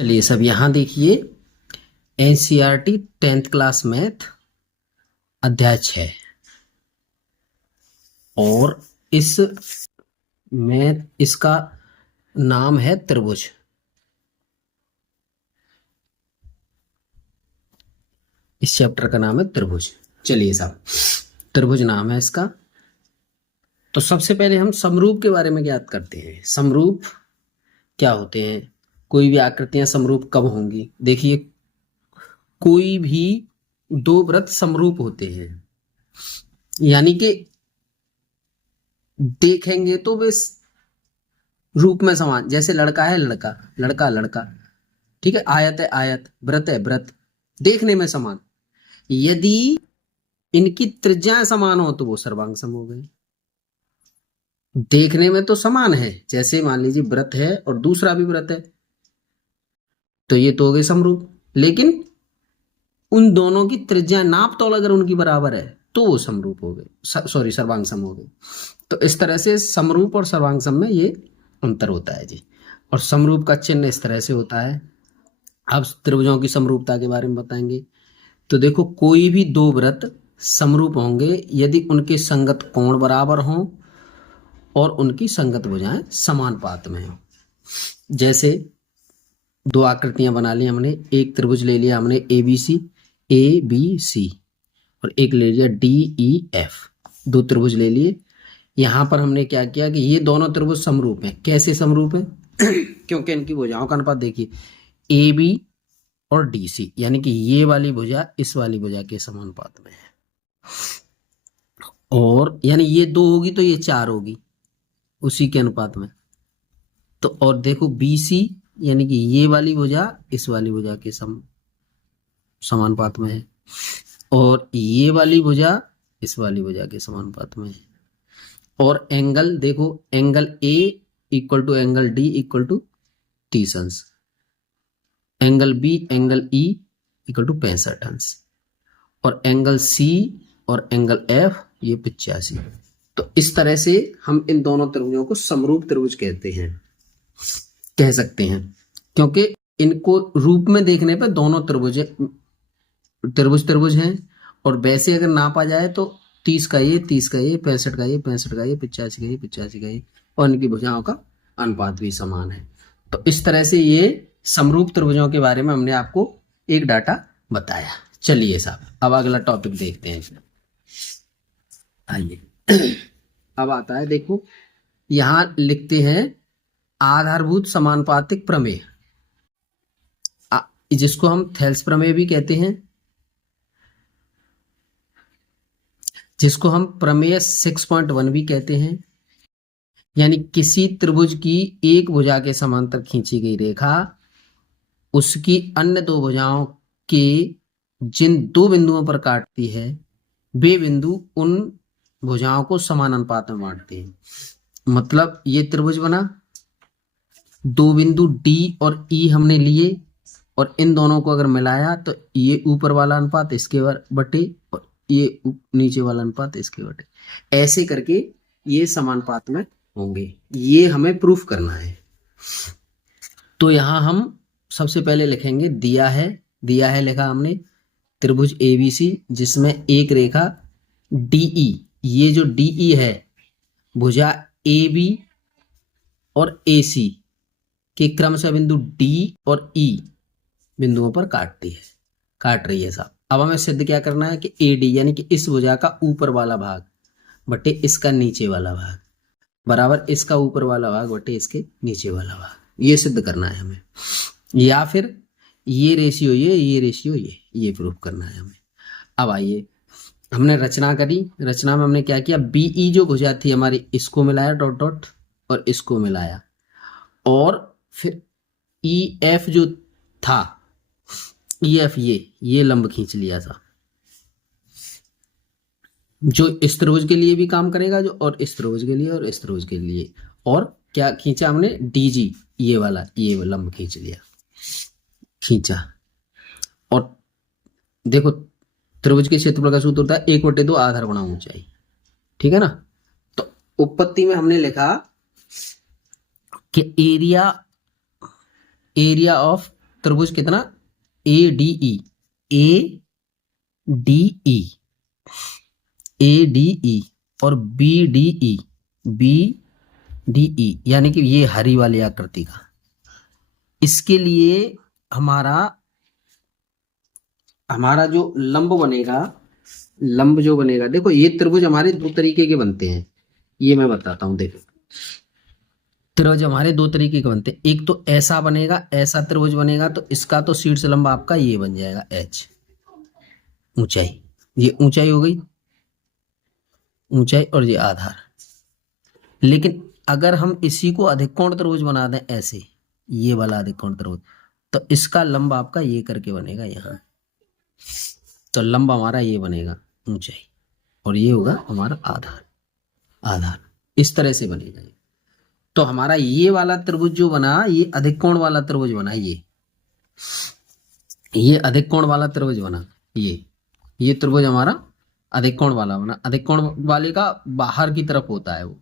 चलिए सब यहाँ देखिए एनसीईआरटी 10th क्लास मैथ अध्याय 6 और इस मैथ इसका नाम है त्रिभुज। इस चैप्टर का नाम है त्रिभुज। चलिए साहब त्रिभुज नाम है इसका। तो सबसे पहले हम समरूप के बारे में ज्ञात करते हैं। समरूप क्या होते हैं? कोई भी आकृतियां समरूप कब होंगी? देखिए कोई भी दो वृत्त समरूप होते हैं, यानी कि देखेंगे तो वे रूप में समान। जैसे लड़का है लड़का, लड़का लड़का, ठीक है। आयत है आयत, वृत्त है वृत्त, देखने में समान। यदि इनकी त्रिज्याएं समान हो तो वो सर्वांग सम हो गए। देखने में तो समान है, जैसे मान लीजिए वृत्त है और दूसरा भी वृत्त है, तो ये तो हो गए समरूप। लेकिन उन दोनों की त्रिज्या नाप तोल अगर उनकी बराबर है तो वो समरूप हो गए, सॉरी सर्वांग सम हो गए। तो इस तरह से समरूप और सर्वांग सम में ये अंतर होता है जी। और समरूप का चिन्ह इस तरह से होता है। अब त्रिभुजों की समरूपता के बारे में बताएंगे। तो देखो कोई भी दो वृत्त समरूप होंगे यदि उनके संगत कोण बराबर हों और उनकी संगत भुजाएं समानुपात में हो। जैसे दो आकृतियां बना ली हमने, एक त्रिभुज ले लिया हमने ए बी सी और एक ले लिया डी ई एफ। दो त्रिभुज ले लिए। यहां पर हमने क्या किया कि ये दोनों त्रिभुज समरूप हैं। कैसे समरूप है? क्योंकि इनकी भुजाओं का अनुपात देखिए ए बी और डी सी, यानी कि ये वाली भुजा इस वाली भुजा के समानुपात में है। और यानी ये दो होगी तो ये चार होगी उसी के अनुपात में। तो और देखो बी सी, यानी कि ये वाली भुजा इस वाली भुजा के समानुपात में है और ये वाली भुजा इस वाली भुजा के समानुपात में है। और एंगल देखो, angle A equal to angle D equal to 30 अंश, angle B angle E equal to 65 अंश, और एंगल सी और एंगल एफ ये 85। तो इस तरह से हम इन दोनों त्रिभुजों को समरूप त्रिभुज कहते हैं, कह सकते हैं, क्योंकि इनको रूप में देखने पर दोनों त्रिभुज त्रिभुज हैं। और वैसे अगर नापा जाए तो 30 का ये 30 का ये 65 का ये 65 का ये 85 का ये 85 का ये, और इनकी भुजाओं का अनुपात भी समान है। तो इस तरह से ये समरूप त्रिभुजों के बारे में हमने आपको एक डाटा बताया। चलिए साहब अब अगला टॉपिक देखते हैं। आइए अब आता है, देखो यहां लिखते हैं आधारभूत समानुपातिक प्रमेय, जिसको हम थेल्स प्रमेय भी कहते हैं, जिसको हम प्रमेय 6.1 भी कहते हैं। यानी किसी त्रिभुज की एक भुजा के समांतर खींची गई रेखा उसकी अन्य दो भुजाओं के जिन दो बिंदुओं पर काटती है वे बिंदु उन भुजाओं को समान अनुपात में बांटते हैं। मतलब ये त्रिभुज बना, दो बिंदु डी और ई हमने लिए और इन दोनों को अगर मिलाया तो ये ऊपर वाला अनुपात इसके बटे और ये नीचे वाला अनुपात इसके बटे, ऐसे करके ये समानुपात में होंगे। ये हमें प्रूफ करना है। तो यहां हम सबसे पहले लिखेंगे दिया है लिखा हमने त्रिभुज एबीसी जिसमें एक रेखा डीई, ये जो डीई है भुजा ए बी और ए सी के क्रमशः बिंदु डी और ई बिंदुओं पर काट रही है साहब। अब हमें सिद्ध क्या करना है कि ए डी यानी कि इस भुजा का ऊपर वाला भाग बटे इसका नीचे वाला भाग बराबर इसका ऊपर वाला भाग बटे इसके नीचे वाला भाग, ये सिद्ध करना है हमें। या फिर ये रेशियो ये रेशियो ये प्रूफ करना है हमें। अब आइए हमने रचना करी। रचना में हमने क्या किया, बीई जो भुजा थी हमारी इसको मिलाया डॉट डॉट और इसको मिलाया, और फिर ई एफ जो था ई एफ ये लंब खींच लिया था, जो इस त्रिभुज के लिए भी काम करेगा, जो और इस त्रिभुज के लिए और इस त्रिभुज के लिए। और क्या खींचा हमने, डीजी ये वाला ये लंब खींचा। और देखो त्रिभुज के क्षेत्रफल का सूत्र होता है 1/2 आधार गुणा ऊंचाई, ठीक है ना। तो उत्पत्ति में हमने लिखा कि एरिया ऑफ त्रिभुज कितना, ADE, ADE, ADE और BDE, BDE यानी कि ये हरी वाली आकृति का, इसके लिए हमारा जो लंब बनेगा, लंब जो बनेगा, देखो ये त्रिभुज हमारे दो तरीके के बनते हैं, ये मैं बताता हूं। देखो त्रिभुज हमारे दो तरीके के बनते हैं, एक तो ऐसा बनेगा, ऐसा त्रिभुज बनेगा, तो इसका तो शीर्ष लंब आपका ये बन जाएगा H, ऊंचाई, ये ऊंचाई हो गई, ऊंचाई और ये आधार। लेकिन अगर हम इसी को अधिकोण त्रिभुज बना दें ऐसे, ये वाला अधिकोण त्रिभुज, तो इसका लंब आपका ये करके बनेगा यहाँ, तो लंब हमारा ये बनेगा ऊंचाई और ये होगा हमारा आधार, आधार इस तरह से बनेगा ये। तो हमारा ये वाला त्रिभुज जो बना, ये अधिकोण वाला त्रिभुज बना, ये अधिकोण वाला त्रिभुज बना, ये त्रिभुज हमारा अधिकोण वाला बना। अधिकोण वाले का बाहर की तरफ होता है वो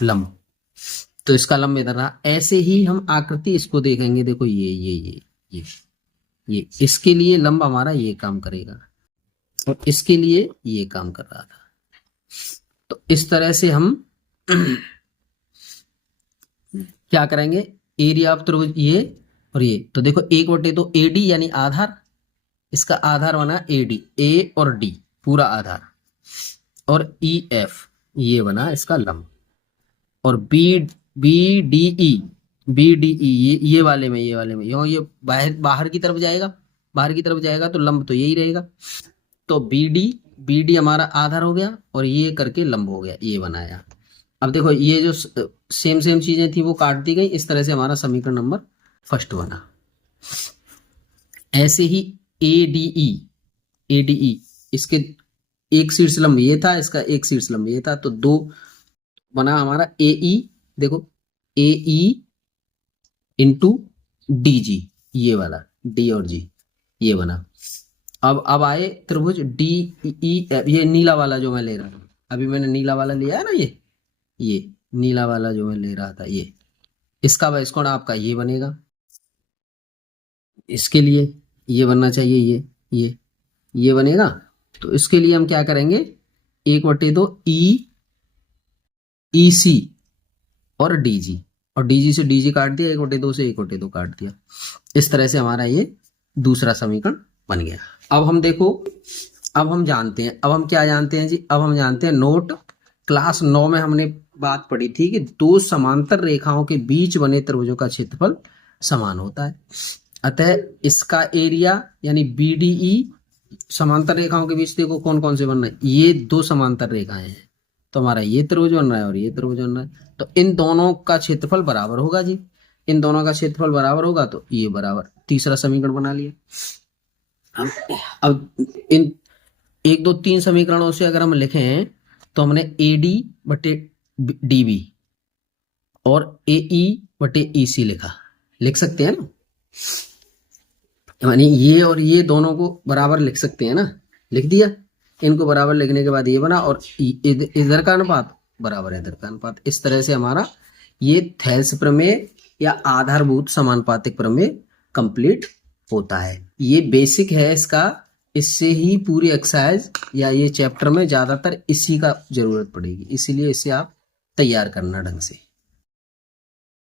लंब, तो इसका लंब इधर रहा। ऐसे ही हम आकृति इसको देखेंगे, देखो ये इसके लिए लंब हमारा ये काम करेगा और इसके लिए ये काम कर रहा था। तो इस तरह से हम क्या करेंगे, एरिया ऑफ त्रिभुज ये और ये, तो देखो 1/2 AD यानी आधार, इसका आधार बना AD, A और D पूरा आधार, और EF ये बना इसका लंब, और BDE ये वाले में ये बाहर की तरफ जाएगा, बाहर की तरफ जाएगा तो लंब तो यही रहेगा। तो BD हमारा आधार हो गया और ये करके लंब हो गया, ये बनाया। अब देखो ये जो सेम चीजें थी वो काट दी गई, इस तरह से हमारा समीकरण नंबर फर्स्ट बना। ऐसे ही ADE इसके एक शीर्ष लंब ये था, इसका एक शीर्ष लंब ये था, तो दो बना हमारा AE, देखो AE इंटू DG, ये वाला D और G ये बना। अब आए त्रिभुज DEF, ये नीला वाला जो मैं ले रहा था, अभी मैंने नीला वाला लिया है ना, ये नीला वाला जो मैं ले रहा था, ये इसका बहिष्कोण आपका ये बनेगा, इसके लिए ये बनना चाहिए, ये बनेगा। तो इसके लिए हम क्या करेंगे, 1/2 EC और DG, और DG से DG काट दिया, 1/2 से 1/2 काट दिया। इस तरह से हमारा ये दूसरा समीकरण बन गया। अब हम देखो, अब हम क्या जानते हैं जी, अब हम जानते हैं नोट, क्लास 9 में हमने बात पढ़ी थी कि दो समांतर रेखाओं के बीच बने त्रिभुजों का क्षेत्रफल समान होता है। अतः इसका एरिया यानी BDE, समांतर रेखाओं के बीच देखो कौन कौन से बन रहे हैं, ये दो समांतर रेखाएं हैं, तो हमारा ये त्रिभुज बन रहा है और ये त्रिभुज बन रहा है, तो इन दोनों का क्षेत्रफल बराबर होगा जी, इन दोनों का क्षेत्रफल बराबर होगा, तो ये बराबर, तीसरा समीकरण बना लिया। अब इन 1 2 3 समीकरणों से अगर हम लिखें तो हमने AD/DB और AE/EC लिख सकते हैं ना, यानी ये और ये दोनों को बराबर लिख सकते हैं ना, लिख दिया। इनको बराबर लिखने के बाद ये बना, और इधर का अनुपात बराबर है इधर का अनुपात। इस तरह से हमारा ये थेल्स प्रमेय या आधारभूत समानुपातिक प्रमेय कंप्लीट होता है। ये बेसिक है इसका, इससे ही पूरी एक्सरसाइज या ये चैप्टर में ज्यादातर इसी का जरूरत पड़ेगी, इसीलिए इसे आप तैयार करना ढंग से।